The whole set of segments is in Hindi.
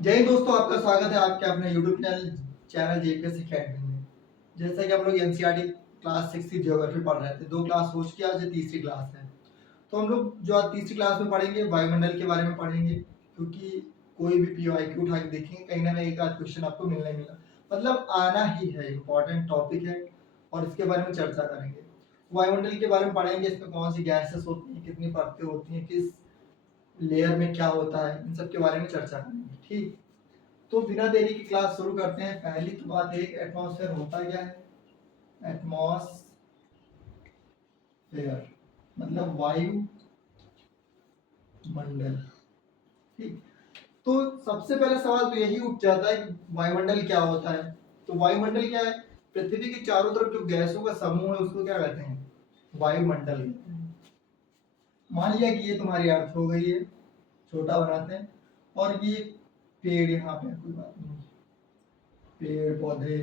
जय हिंद दोस्तों, आपका स्वागत है आपके अपने YouTube चैनल जेपीएससी अकेडमी में। जैसा कि हम लोग एनसीईआरटी क्लास 6 की ज्योग्राफी पढ़ रहे थे, 2 क्लास हो चुकी है, आज तीसरी क्लास है। तो हम लोग जो आज तीसरी क्लास में पढ़ेंगे वायुमंडल के बारे में पढ़ेंगे, क्योंकि कोई भी पीओआईक्यू उठा के देखेंगे कहीं ना कहीं एक आध क्वेश्चन आपको मिलना ही मिला, मतलब आना ही है, इंपॉर्टेंट टॉपिक है और इसके बारे में चर्चा करेंगे। वायुमंडल के बारे में पढ़ेंगे, इसमें कौन सी गैसेस होती हैं, कितनी परतें होती हैं, किस लेयर में क्या होता है, इन सब के बारे में चर्चा करेंगे। ठीक, तो बिना देरी की क्लास शुरू करते हैं। पहली तो बात है, एटमॉस्फेयर होता क्या है? एटमॉस्फेयर मतलब वायु मंडल। ठीक, तो सबसे पहला सवाल तो यही उठ जाता है कि वायुमंडल क्या होता है। तो वायुमंडल क्या है? पृथ्वी के चारों तरफ जो गैसों का समूह है उसको क्या कहते हैं? वायुमंडल कहते हैं। मान लिया कि ये तुम्हारी अर्थ हो गई है, छोटा बनाते हैं, और ये पेड़ यहाँ पे, कोई बात नहीं, पेड़ पौधे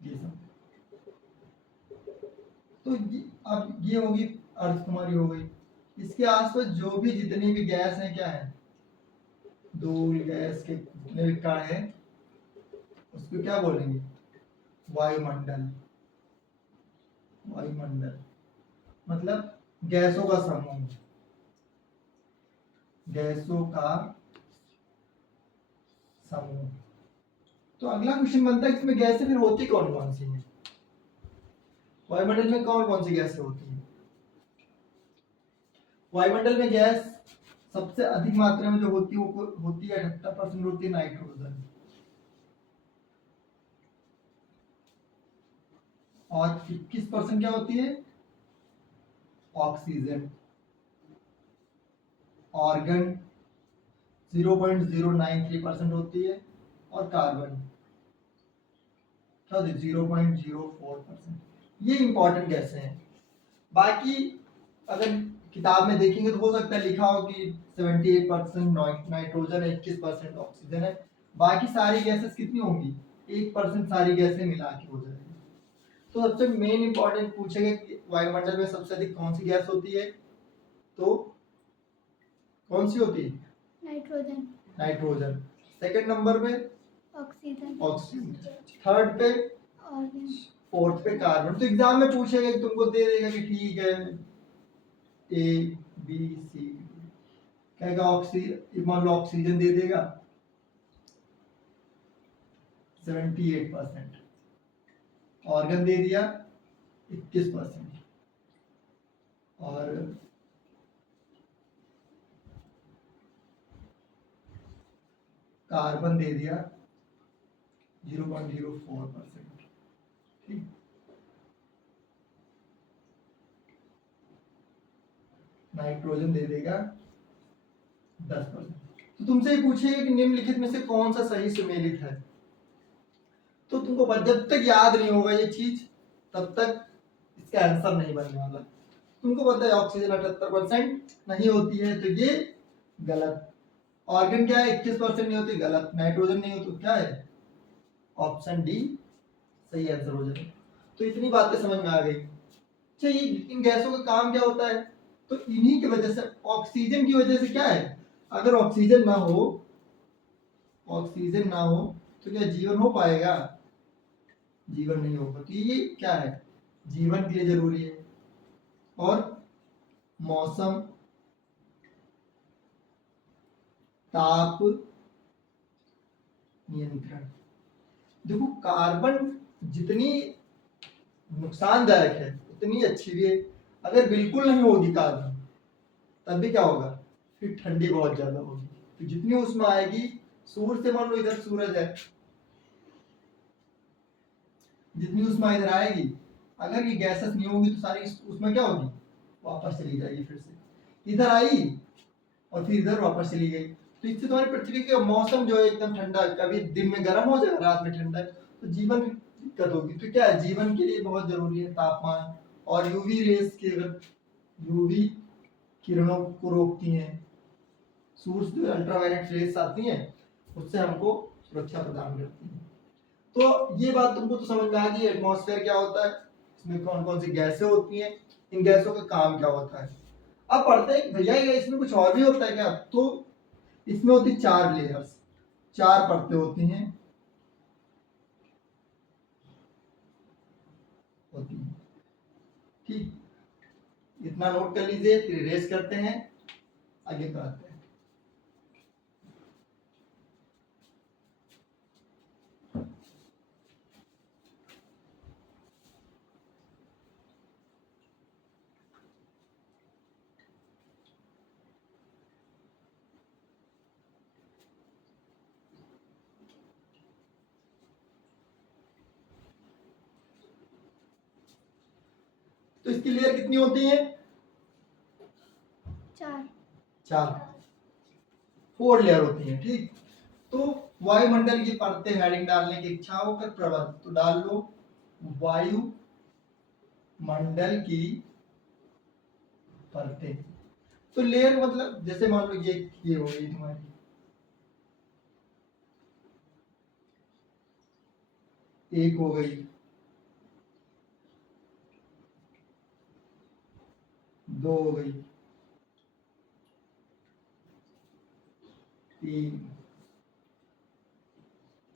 ये सब। तो अब ये होगी अर्थ तुम्हारी हो गई। इसके आसपास जो भी जितनी भी गैस है क्या है? धूल गैस के जितने भी कण हैं उसको क्या बोलेंगे? वायुमंडल। वायुमंडल मतलब गैसों का समूह, गैसों का समूह। तो अगला क्वेश्चन बनता है इसमें गैसें फिर होती कौन कौन सी हैं? वायुमंडल में कौन कौन सी गैसें होती हैं? वायुमंडल में गैस सबसे अधिक मात्रा में जो होती है वो होती है 78% होती है नाइट्रोजन, और 21% क्या होती है? ऑक्सीजन। ऑर्गन 0.093% होती है, और कार्बन क्या होती है? 0.04%। ये इंपॉर्टेंट गैसें हैं। बाकी अगर किताब में देखेंगे तो हो सकता है लिखा हो कि 78% नाइट्रोजन है, 21% ऑक्सीजन है, बाकी सारी गैसेस कितनी होंगी? 1% सारी गैसें मिला के हो जाएगी। तो सबसे मेन इंपॉर्टेंट पूछेगा कि वायुमंडल में सबसे अधिक कौन सी गैस होती है? तो कौन सी होती है? नाइट्रोजन। नाइट्रोजन। सेकंड नंबर पे ऑक्सीजन। ऑक्सीजन। थर्ड पे ऑर्गन। फोर्थ पे कार्बन। तो एग्जाम में पूछेगा कि तुमको दे देगा कि ठीक है ए बी सी, कहेगा ऑक्सीजन, मान लो ऑक्सीजन दे देगा 78%, ऑर्गन दे दिया 21%, और कार्बन दे दिया 0.04%। ठीक, नाइट्रोजन दे देगा 10%। तो तुमसे ये पूछेगा कि निम्नलिखित में से कौन सा सही सुमेलित है। तो तुमको जब तक याद नहीं होगा ये चीज तब तक इसका आंसर नहीं बनने वाला। तुमको पता है ऑक्सीजन 78% नहीं होती है, तो ये गलत। ऑर्गन क्या है? 21% नहीं होती, गलत। नाइट्रोजन नहीं होती, क्या है? ऑप्शन डी सही आंसर हो जाएगा। तो इतनी बातें समझ में आ गई। चाहिए इन गैसों का काम क्या होता है? तो इन्हीं की वजह से, ऑक्सीजन की वजह से क्या है, अगर ऑक्सीजन ना हो, ऑक्सीजन ना हो तो क्या जीवन हो पाएगा? जीवन नहीं होगा। तो ये क्या है? जीवन के लिए जरूरी है। और मौसम, ताप नियंत्रण। देखो कार्बन जितनी नुकसानदायक है उतनी अच्छी भी है। अगर बिल्कुल नहीं होगी कार्बन तब भी क्या होगा? फिर ठंडी बहुत ज्यादा होगी। तो जितनी उसमें आएगी, सूर्य से, मान लो इधर सूरज है, जितनी उसमें इधर आएगी, अगर ये गैसेस नहीं होगी तो सारी उसमें क्या होगी? वापस चली जाएगी। फिर से इधर आई और फिर इधर वापस चली गई। तो इससे तुम्हारी पृथ्वी का मौसम जो है एकदम ठंडा, कभी दिन में गर्म हो जाएगा, रात में ठंडा, तो जीवन में दिक्कत होगी। तो क्या है, जीवन के लिए बहुत जरूरी है तापमान। और यूवी रेस की, अगर यूवी किरणों को रोकती हैं, सूर्य जो अल्ट्रावायलेट रेस आती हैं उससे हमको सुरक्षा प्रदान करती है। तो ये बात तुमको तो समझ में आ गई, एटमॉस्फेयर क्या होता है, इसमें कौन कौन सी गैसें होती हैं, इन गैसों का काम क्या होता है। अब पढ़ते हैं कि भैया ये इसमें कुछ और भी होता है क्या। तो इसमें होती 4 लेयर्स, 4 परतें होती हैं, ठीक। इतना नोट कर लीजिए, फिर इरेज करते हैं, आगे बढ़ाते हैं। तो इसकी लेयर कितनी होती है? 4 4 लेयर होती है, ठीक। तो वायुमंडल की परतें हेडिंग डालने की इच्छा हो कर प्रबंध, तो डाल लो वायु मंडल की परतें। तो लेयर मतलब जैसे मान लो ये हो गई तुम्हारी, एक हो गई, दो हो गई, 3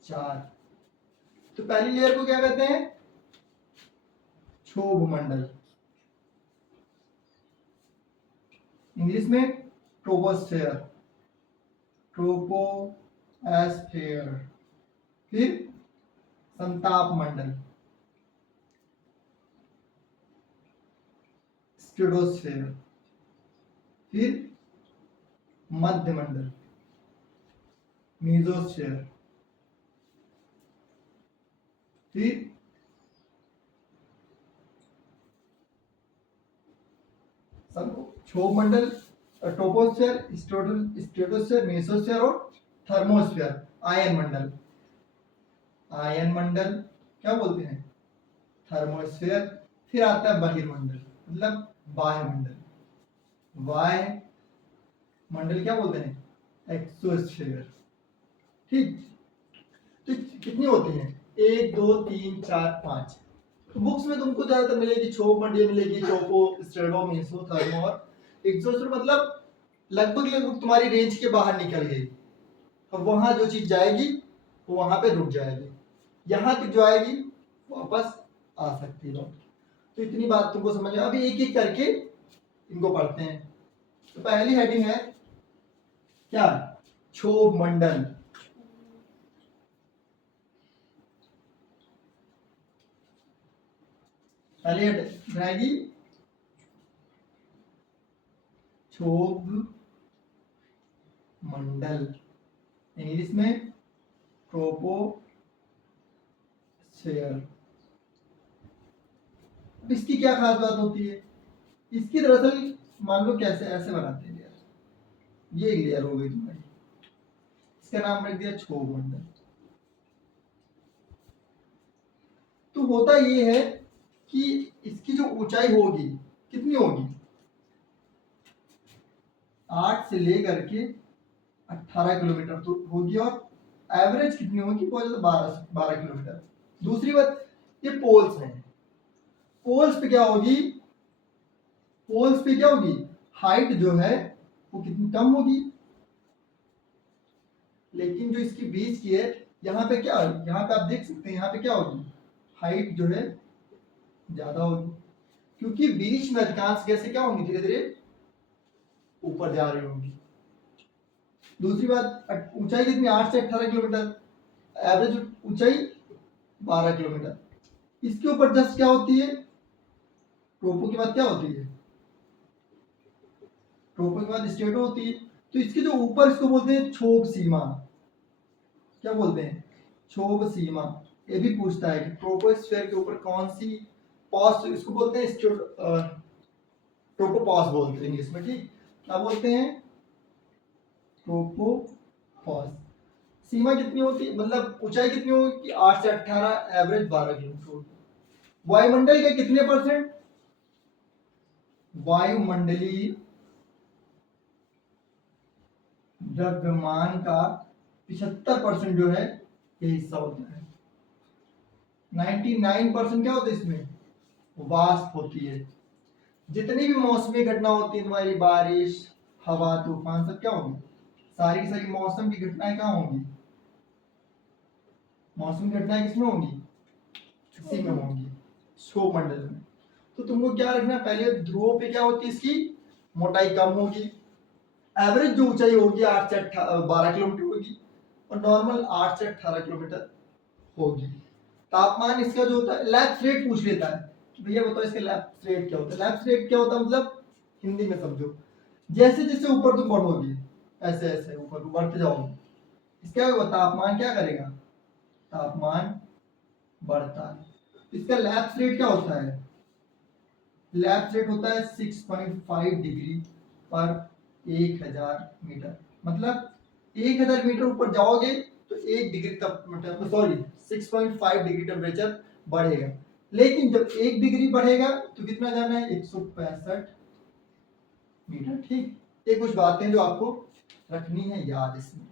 4। तो पहली लेयर को क्या कहते हैं? क्षोभ मंडल, इंग्लिश में ट्रोपोस्फेयर, ट्रोपोस्फेयर। फिर संताप मंडल, स्ट्रेटोस्फेयर। फिर मध्य मंडल, मीजोस्फेयर। फिर सबको क्षोभ मंडल, ट्रोपोस्फेयर, स्ट्रेटोस्फेयर, मेसोस्फेयर और थर्मोस्फेयर, आयन मंडल। आयन मंडल क्या बोलते हैं? थर्मोस्फेयर। फिर आता है बहिर्मंडल, मतलब बाह्य मंडल। बाह्य मंडल क्या बोलते हैं? एक्सोस्फेयर, ठीक। तो कितनी होती हैं? 1 2 3 4 5। तो बुक्स में तुमको ज्यादातर मिलेगी क्षोभ मंडल मिलेगी, ट्रोपो, स्ट्रेटो, मेसो, थर्मो और एक्सोस्फेयर। मतलब लगभग लगभग तुम्हारी रेंज के बाहर निकल गई। अब वहां जो चीज जाएगी वो वहां पे रुक जाएगी, यहाँ तक जो आएगी वापस आ सकती है। तो इतनी बात तुमको समझ में। अभी एक एक करके इनको पढ़ते हैं। तो पहली हेडिंग है क्या? क्षोभ मंडल। पहली हेडिंग रहेगी क्षोभ मंडल, इंग्लिश में ट्रोपोस्फेयर। अब इसकी क्या खास बात होती है? इसकी दरअसल मान लो कैसे ऐसे बनाते हैं लेयर। ये एक लेयर हो गई तुम्हारी, इसका नाम रख दिया क्षोभ मंडल। तो होता ये है कि इसकी जो ऊंचाई होगी कितनी होगी? 8 से लेकर के 18 किलोमीटर तो होगी, और एवरेज कितनी होगी? बहुत ज्यादा 12 किलोमीटर। दूसरी बात, ये पोल्स हैं। पोल्स पे क्या होगी? पोल्स पे क्या होगी? हाइट जो है वो कितनी कम होगी, लेकिन जो इसकी बीच की है यहाँ पे क्या, यहाँ पे आप देख सकते हैं यहाँ पे क्या होगी? हाइट जो है ज्यादा होगी, क्योंकि बीच में अधिकांश गैसें क्या होंगी? धीरे धीरे ऊपर जा रही होंगी। दूसरी बात, ऊंचाई कितनी? 8 से 18 किलोमीटर, एवरेज ऊंचाई 12 किलोमीटर। इसके ऊपर जस्ट क्या होती है? ट्रोपो के बाद क्या होती है? ट्रोपो के बाद स्ट्रेटो होती है। तो इसके जो ऊपर, इसको बोलते हैं क्षोभ सीमा। क्या बोलते हैं? क्षोभ सीमा। ये भी पूछता है कि ट्रोपोस्फेयर के ऊपर कौन सी पॉस, इसको बोलते हैं ट्रोपोपॉस बोलते हैं इंग्लिश में, ठीक। क्या बोलते हैं? ट्रोपोपॉस। सीमा कितनी होती है, मतलब ऊंचाई कितनी होगी कि 8 से 18, एवरेज 12 किलोमीटर। वायुमंडल के कितने परसेंट? वायुमंडलीय द्रव्यमान का 75% जो है ये हिस्सा होता है। 99% क्या होता है इसमें? वाष्प होती है। जितनी भी मौसमी घटना होती है तुम्हारी, बारिश, हवा, तूफान, सब क्या होंगी? सारी की सारी मौसम की घटनाएं कहाँ होंगी? मौसम की घटनाएं किसमें होंगी? इसी में होंगी, क्षोभ मंडल में। तो तुमको क्या रखना है, पहले ध्रुवों पे क्या होती है, इसकी मोटाई कम होगी, एवरेज जो ऊंचाई होगी 8 से 12 किलोमीटर होगी, और नॉर्मल 8 से 18 किलोमीटर होगी। तापमान इसका जो होता है, लैप्स रेट पूछ लेता है कि भैया बताओ इसका लैप्स रेट क्या होता है। लैप्स रेट क्या होता है मतलब हिंदी में समझो, जैसे जैसे ऊपर तुम बढ़ोगे ऐसे ऐसे ऊपर बढ़ते जाओगे, इसका क्या होगा, तापमान क्या करेगा, तापमान बढ़ता है। इसका लैप्स रेट क्या होता है, लैप्स रेट होता है 6.5 डिग्री पर 1000 मीटर। मतलब 1000 मीटर ऊपर जाओगे तो 1 डिग्री तक, सॉरी 6.5 डिग्री टेम्परेचर बढ़ेगा। लेकिन जब 1 डिग्री बढ़ेगा तो कितना जाना है, 165 मीटर। ठीक, ये कुछ बातें जो आपको रखनी है याद इसमें।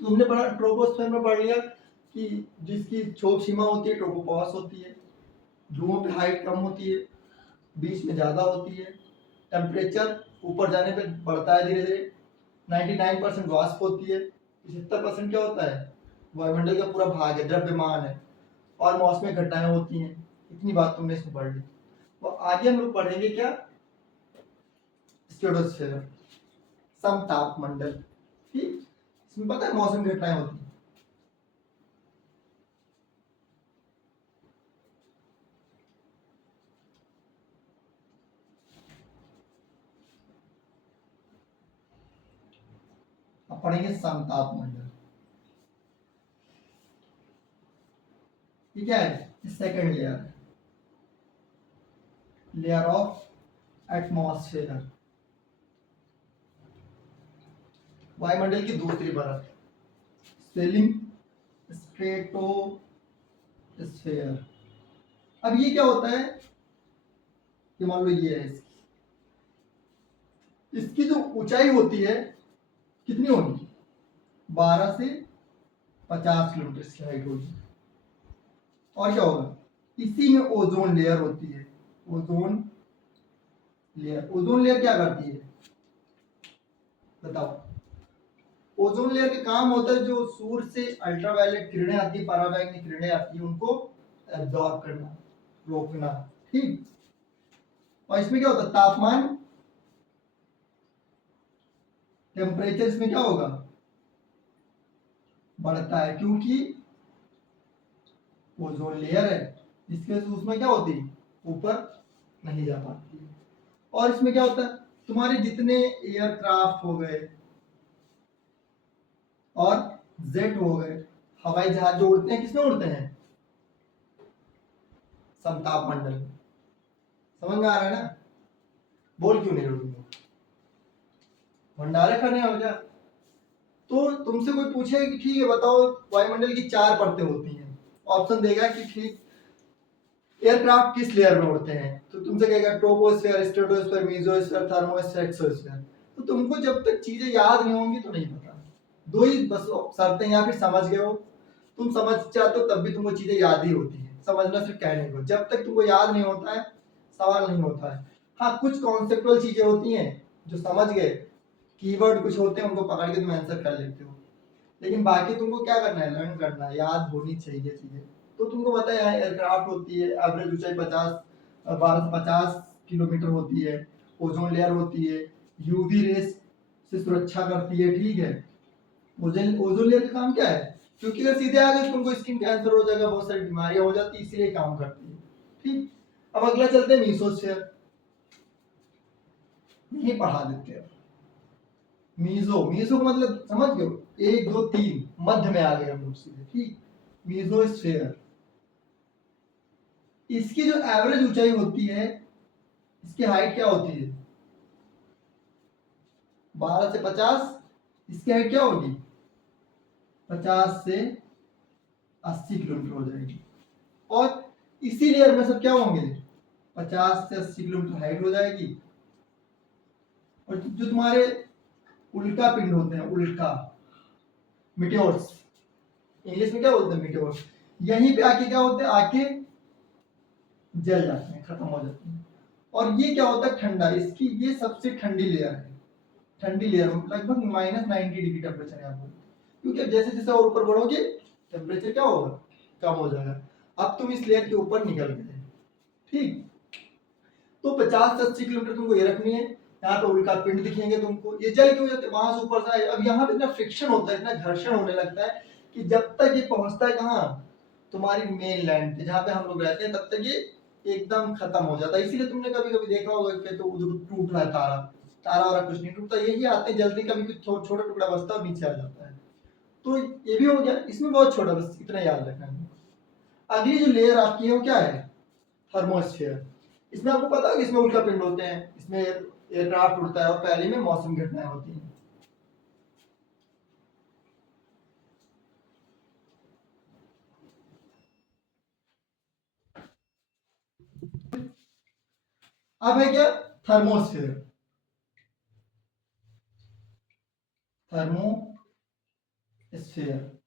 तुमने पढ़ा ट्रोपोस्फेयर में पढ़ लिया कि जिसकी क्षोभ सीमा होती है ट्रोपोपॉज होती है, ध्रुवों पे हाइट कम होती है, बीच में ज्यादा होती है, टेम्परेचर ऊपर जाने पे बढ़ता है धीरे धीरे, 99% वाष्प होती है, 75% क्या होता है, वायुमंडल का पूरा भाग है, द्रव्यमान है, और मौसमी घटनाएं होती हैं। इतनी बात तुमने इसमें पढ़ ली। तो आगे हम लोग पढ़ेंगे क्या, स्ट्रेटोस्फेयर, समतापमंडल। ठीक, इसमें पता है मौसम घटनाएं होती हैं। अब पढ़ेंगे समतापमंडल। ये क्या है, second layer, layer of atmosphere, वायुमंडल की दूसरी परत, सेलिंग स्ट्रेटोस्फेयर। अब ये क्या होता है कि मान लो ये है इसकी जो ऊंचाई होती है कितनी होगी, 12 से 50 किलोमीटर की हाइट होगी। और क्या होगा, इसी में ओजोन लेयर होती है, ओजोन लेयर। ओजोन लेयर क्या करती है बताओ, ओजोन लेयर का काम होता है जो सूर्य से अल्ट्रावायलेट किरणें आती है, पराबैंगनी किरणें आती है, उनको एब्जॉर्ब करना, रोकना। ठीक, और इसमें क्या होता है, तापमान, टेम्परेचर इसमें क्या होगा, बढ़ता है, क्योंकि ओजोन लेयर है, इसके वजह से उसमें क्या होती है, ऊपर नहीं जा पाती है। और इसमें क्या होता है, तुम्हारे जितने एयरक्राफ्ट हो गए और जेट हो गए, हवाई जहाज जो उड़ते हैं, किसमें उड़ते हैं, समताप मंडल। समझ में आ रहा है ना, बोल क्यों नहीं रहे तुम, भंडारे खाने हो क्या। तो तुमसे कोई पूछे कि ठीक है बताओ वायुमंडल की 4 परतें होती हैं, ऑप्शन देगा कि ठीक एयरक्राफ्ट किस लेयर में उड़ते हैं, तो तुमसे कहेगा troposphere, stratosphere, mesosphere, thermosphere, exosphere. तो तुमको जब तक चीजें याद नहीं होंगी तो नहीं पता। दो ही बस शर्तें, या फिर समझ गए हो, तुम समझ चाहते हो तब भी तुमको चीजें याद ही होती है, समझना सिर्फ कहने को, जब तक तुमको याद नहीं होता है सवाल नहीं होता है। हाँ, कुछ कॉन्सेप्टुअल चीजें होती हैं जो समझ गए, कीवर्ड कुछ होते हैं उनको पकड़ के तुम आंसर कर लेते हो, लेकिन बाकी तुमको क्या करना है, लर्न करना है, याद होनी चाहिए चीजें। तो तुमको पता है एयरक्राफ्ट होती है, एवरेज ऊंचाई 12 से 50 किलोमीटर होती है, ओजोन लेयर होती है, यूवी रेस से सुरक्षा करती है। ठीक है, ओजोन लेयर का काम क्या है, क्योंकि अगर सीधे आ गए तो तुमको स्किन कैंसर हो जाएगा, बहुत सारी बीमारियां हो जाती है, इसीलिए काम करती है। ठीक, अब अगला चलते हैं मीसोस्फेयर, यही पढ़ा देते हैं। मीजो, मीजो का मतलब समझ गए, 1 2 3 मध्य में आ गए हम लोग सीधे। ठीक, मीजोस्फेयर, इसकी जो एवरेज ऊंचाई होती है, इसकी हाइट क्या होती है, 12 से 50, इसकी हाइट क्या होगी, 50 से 80 किलोमीटर हो जाएगी। और इसी लेयर में सब क्या होंगे, 50 से 80 किलोमीटर हाइट हो जाएगी। और जो तुम्हारे उल्का पिंड होते हैं, उल्का मिटेओर्स, इंग्लिश में क्या बोलते हैं, मिटेओर्स, यहीं पे आके क्या होते हैं, आके जल जाते हैं, खत्म हो जाते हैं। और ये क्या होता है, ठंडा, इसकी ये सबसे ठंडी लेयर है, ठंडी लेयर लगभग -90 डिग्री टेम्परेचर है यहाँ पर, क्योंकि अब जैसे जैसे और ऊपर बढ़ोगे टेम्परेचर क्या होगा, कम हो जाएगा। अब तुम इस लेयर के ऊपर निकल गए, ठीक। तो 50 से 80 किलोमीटर तुमको ये रखनी है। यहाँ पे उल्का पिंड दिखेंगे तुमको, ये जल क्यों जाते हैं वहां से ऊपर से आए। अब यहाँ पे इतना फ्रिक्शन होता है, इतना घर्षण होने लगता है कि जब तक ये पहुंचता है कहाँ, तुम्हारी मेन लैंड पे जहाँ पे हम लोग रहते हैं, तब तक ये एकदम खत्म हो जाता है। इसीलिए तुमने कभी कभी देखा होगा कि तो टूट रहा है तारा, तारा वारा कुछ नहीं टूटता, यही आते जल्दी कभी कुछ छोटा टुकड़ा बचता है नीचे आ जाता है। तो ये भी हो गया, इसमें बहुत छोटा, बस इतना याद रखना है। अगली जो लेयर आपकी है वो क्या है, थर्मोस्फेयर। इसमें आपको पता है कि इसमें उल्का पिंड होते हैं, इसमें एयरक्राफ्ट उड़ता है और पहले में मौसम घटनाएं होती हैं। अब है क्या, थर्मोस्फेयर। थर्मोस्फेयर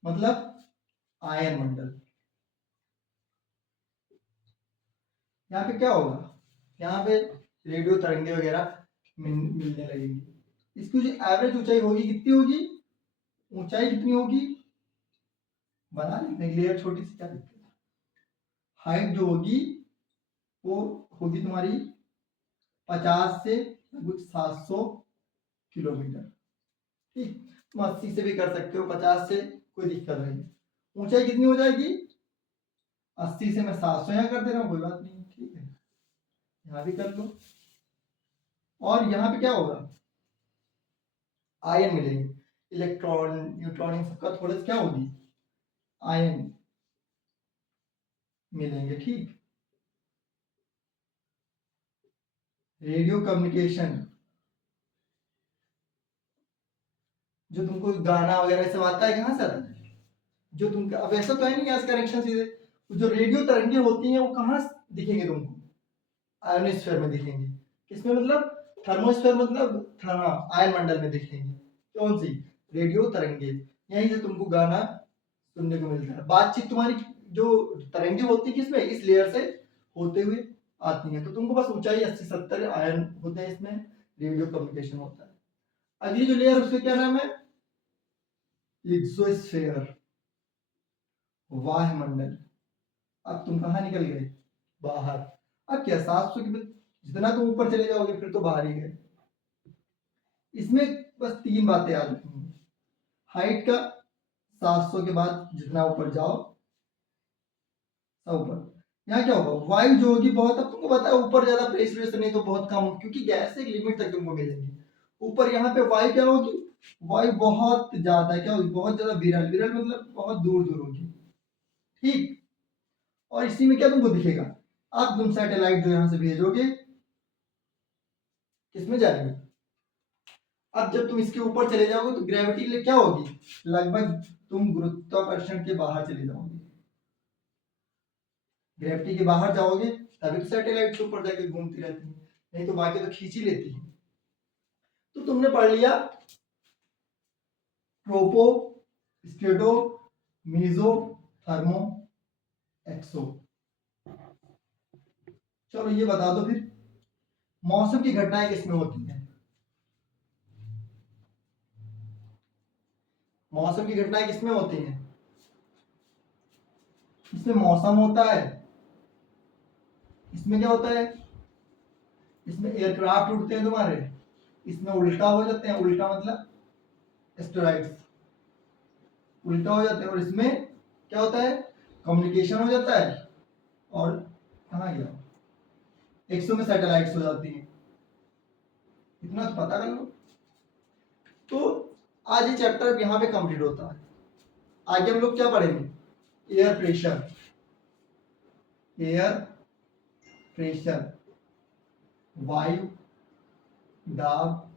मतलब आयन मंडल। यहाँ पे क्या होगा, यहाँ पे रेडियो तरंगे वगैरह मिलने लगेंगी। इसकी जो एवरेज ऊंचाई होगी कितनी होगी, ऊंचाई कितनी होगी, बना लेते हैं, लेयर छोटी सी क्या दिक्कत है। हाइट जो होगी वो होगी तुम्हारी 50 से लगभग 700 किलोमीटर, ठीक। तुम 80 से भी कर सकते हो, 50 से कोई दिक्कत नहीं। ऊंचाई कितनी हो जाएगी, 80 से मैं 700 यहाँ कर दे रहा हूँ, कोई बात नहीं, ठीक है, यहाँ भी कर लो। और यहाँ पे क्या होगा, आयन मिलेंगे, इलेक्ट्रॉन न्यूट्रॉन इन सबका थोड़ा सा क्या होगी, आयन मिलेंगे, ठीक। रेडियो कम्युनिकेशन, जो तुमको गाना वगैरह सब आता है कहाँ से आता है, जो तुम, अब ऐसा तो है नहीं गैस कनेक्शन सीधे, जो रेडियो तरंगे होती हैं वो कहाँ दिखेंगे तुमको, आयोनोस्फीयर में दिखेंगे। किसमें मतलब, थर्मोस्फीयर मतलब आयन मंडल में दिखेंगे। कौन सी, रेडियो तरंगे, यहीं से तुमको गाना सुनने को मिलता है। बातचीत तुम्हारी जो तरंगे होती है किसमें, इस लेयर से होते हुए आती हैं। तो तुमको बस ऊंचाई 80-70 आयन होते हैं, इसमें रेडियो कम्युनिकेशन होता है। अगली जो लेयर उसका क्या नाम है, एक्सोस्फेयर, वायुमंडल। अब तुम कहाँ निकल गए, बाहर। अब क्या 700 की, जितना तुम ऊपर चले जाओगे फिर तो बाहर ही गए। इसमें बस 3 बातें याद रखनी, हाइट का 700 के बाद जितना ऊपर जाओ सब ऊपर। यहाँ क्या होगा, वायु जो होगी बहुत, अब तुमको पता है ऊपर ज्यादा प्रेशर नहीं तो बहुत कम, क्योंकि गैस एक लिमिट तक तुमको मिलेंगी। ऊपर यहाँ पे वायु क्या होगी, वायु बहुत ज्यादा क्या होगी, बहुत ज्यादा विरल, विरल मतलब बहुत दूर दूर होगी, ठीक। और इसी में क्या तुमको दिखेगा, अब तुम सैटेलाइट जो यहाँ से भेजोगे किसमें जाएगी, अब जब तुम इसके ऊपर चले जाओगे तो ग्रेविटी क्या होगी, लगभग तुम गुरुत्वाकर्षण के बाहर चले जाओगे। ग्रेविटी के बाहर जाओगे तभी तो सैटेलाइट ऊपर जाके घूमती रहती है, नहीं तो बाकी तो खींच ही लेती है। तो तुमने पढ़ लिया ट्रोपो, स्टेटो, मीजो, थर्मो, एक्सो। चलो ये बता दो फिर, मौसम की घटनाएं किसमें होती हैं, मौसम की घटनाएं किसमें होती हैं, इसमें मौसम होता है, इसमें क्या होता है, इसमें एयरक्राफ्ट उड़ते हैं तुम्हारे, इसमें उल्टा हो जाते हैं, उल्टा मतलब एस्टेरॉइड्स उल्टा हो जाते हैं, और इसमें क्या होता है, कम्युनिकेशन हो जाता है, और कहाँ गया, 100 में सैटेलाइट्स हो जाती हैं। इतना तो पता कर लो। तो आज ये चैप्टर यहाँ पे कंप्लीट होता है। आगे हम लोग क्या पढ़ेंगे, एयर प्रेशर, एयर प्रेशर, वायु दाब,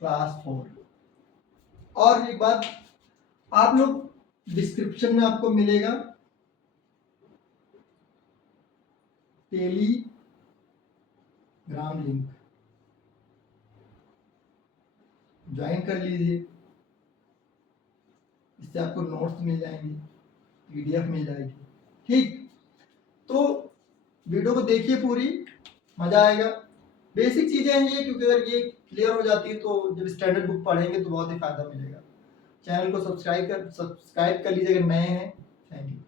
क्लास 4। और एक बात, आप लोग डिस्क्रिप्शन में आपको मिलेगा टेलीग्राम लिंक, ज्वाइन कर लीजिए, इससे आपको नोट्स मिल जाएंगे, पीडीएफ मिल जाएगी, ठीक। तो वीडियो को देखिए पूरी, मजा आएगा। बेसिक चीजें हैं ये, क्योंकि अगर ये क्लियर हो जाती है तो जब स्टैंडर्ड बुक पढ़ेंगे तो बहुत ही फायदा मिलेगा। चैनल को सब्सक्राइब कर लीजिए अगर नए हैं। Thank you.